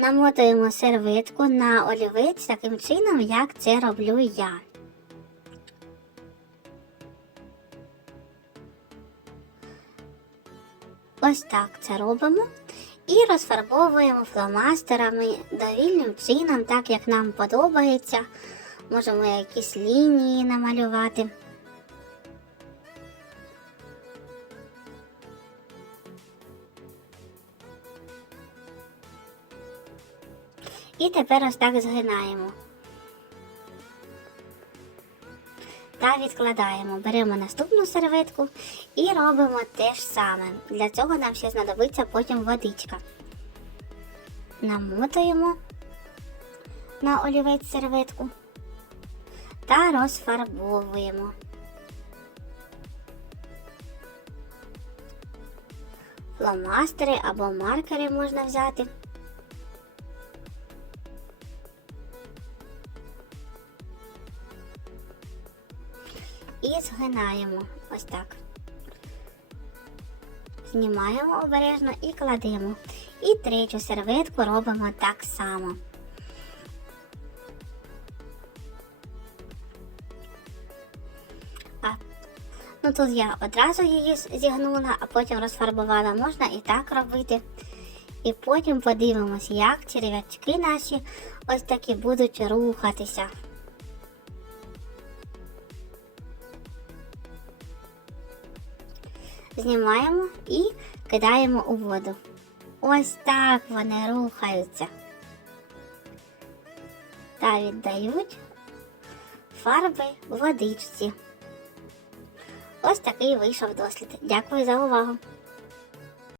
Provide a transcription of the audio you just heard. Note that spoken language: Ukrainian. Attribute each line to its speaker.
Speaker 1: Намотуємо серветку на олівець таким чином, як це роблю я. Ось так це робимо. І розфарбовуємо фломастерами довільним чином, так як нам подобається. Можемо якісь лінії намалювати. І тепер ось так згинаємо. Та відкладаємо. Беремо наступну серветку і робимо те ж саме. Для цього нам ще знадобиться потім водичка. Намотуємо на олівець серветку та розфарбовуємо. Фломастери або маркери можна взяти. І згинаємо ось так. Знімаємо обережно і кладемо. І третю серветку робимо так само. А, ну тут я одразу її зігнула, а потім розфарбувала. Можна і так робити. І потім подивимось, як черв'ячки наші ось такі будуть рухатися. Знімаємо і кидаємо у воду. Ось так вони рухаються. Та віддають фарби водичці. Ось такий вийшов дослід. Дякую за увагу!